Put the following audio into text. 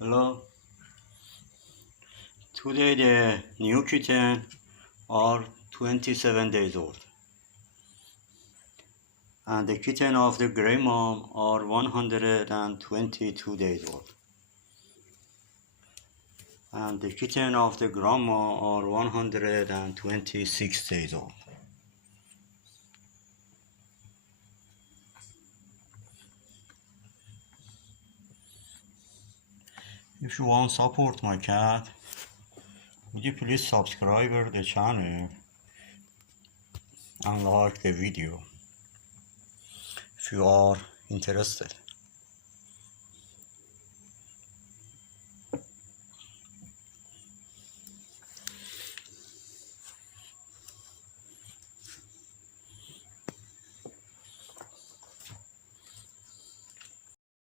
Hello. Today the new kitten are 27 days old, and the kitten of the gray mom are 122 days old, and the kitten of the grandma are 126 days old. If you want support my cat, would you please subscribe the channel and like the video if you are interested.